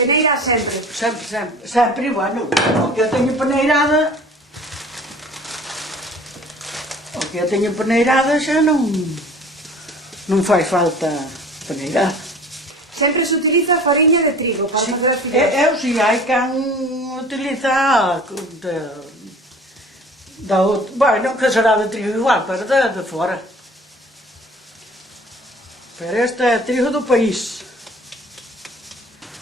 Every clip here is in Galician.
Peneira sempre. Sempre, bueno, o que eu teño peneirada, xa non fai falta peneirar. Sempre se utiliza fariña de trigo para facer as filloas. Eu si hai quen utiliza bueno, que será de trigo igual, pero de fora. Pero este é trigo do país.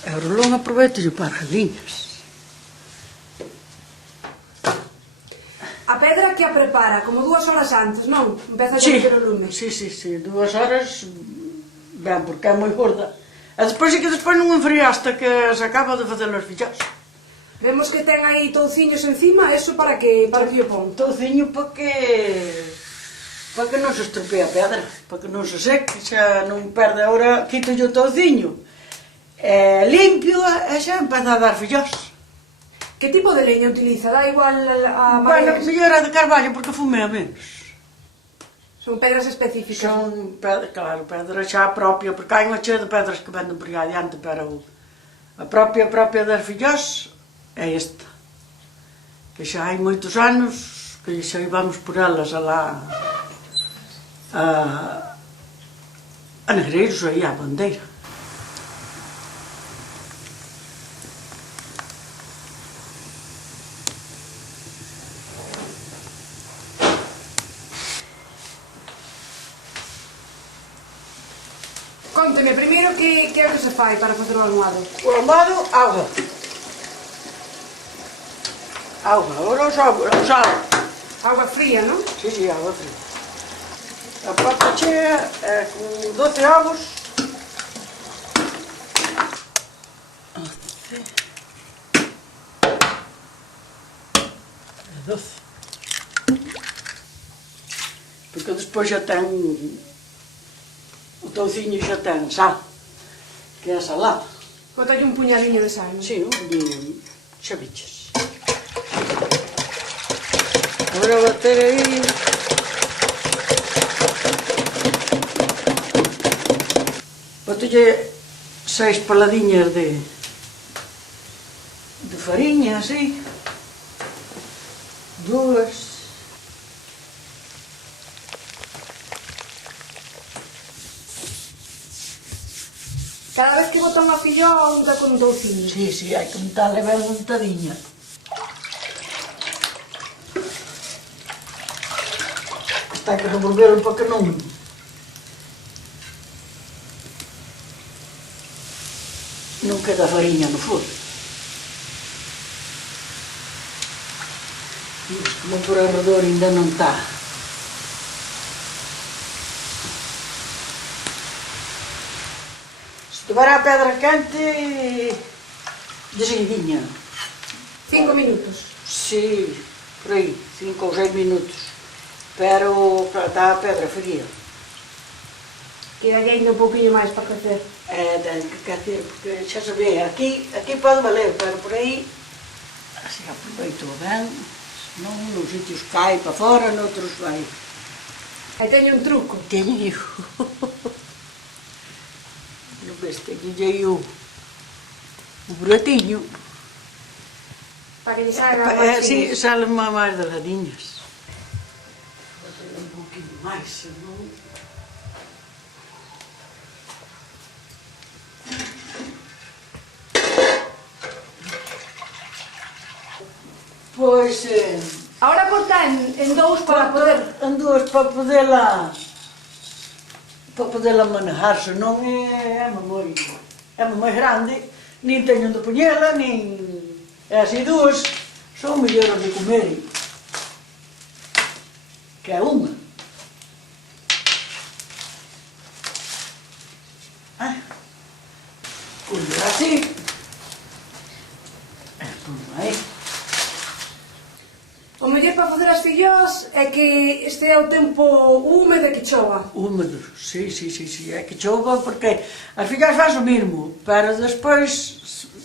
E o rolón aproveito para as liñas. A pedra que a prepara, como 2 horas antes, non? Empeza a meter o lume. Sí, 2 horas, ben, porque é moi gorda. E despois é que non enfría hasta que se acaba de facer os fillos. Vemos que ten aí touciños encima, eso para que o pon? Touciño para que non se estropee a pedra, para que non se seque, xa non perde a hora, quito o touciño. Limpio e xa empeza a dar fillos. Que tipo de leña utiliza? Dá igual a Bueno, madeira? mellor é de carballo porque fumea menos. Son pedras específicas? Son, claro, pedra xa propia, porque hai unha chea de pedras que venden por aí adiante, pero a propia das fillos é esta. Que xa hai moitos anos que xa íbamos por elas alá a Negreiros, aí a Bandeira. Conteme, primeiro, que é o que se fai para facer o almohado? O almohado, auga. Agora o sal. Agua fría, non? Sí, agua fría. A pata chea con 12 ovos. 12. Porque despois xa ten, o touciño xa ten sal, que é salado. Botalle un puñadiño de sal, non? Sí, un puñadiño, xa biches. Agora bater aí. Botolle 6 paladiñas de fariña, así. 2. Cada vez que bota unha filloa, unta con un touciño. Sí, hai que untarle ben untadiña. Está que revolver un pouco non queda fariña no forno. Como por arredor ainda non está. Se tiver a pedra quente, de seguidinha. 5 minutos. Sí, por aí, 5 ou 6 minutos. Pero está a pedra fría. Quedaría ainda un pouquinho máis para crecer. Ten que crecer, porque xa se ve, aquí pode valer, pero por aí, así aproveito ben, senón nos sitios cai para fora, noutros vai. Aí teño un truco. Teño eu. Non ves, teño aí o buratiño. Para que lle salga máis Sí, finos. salen máis delgadiñas. Vou ter un pouquinho máis, senón... Pois... Ahora corta en dous para poder... En dous para podela manejar, senón é moi grande, nin teño onde poñela, nin... E así dúas son mellores de comer, que é unha. Colher así, e pongo aí. O mellor para facer as filloas é que estea o tempo húmedo e que chova. Húmedo, sí, é que chova porque as fillas faz o mesmo, pero despois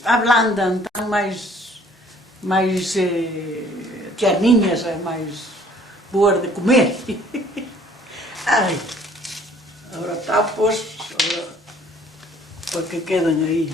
ablandan, están máis tierniñas e máis boas de comer. Ai, agora tapos, para que quedan aí.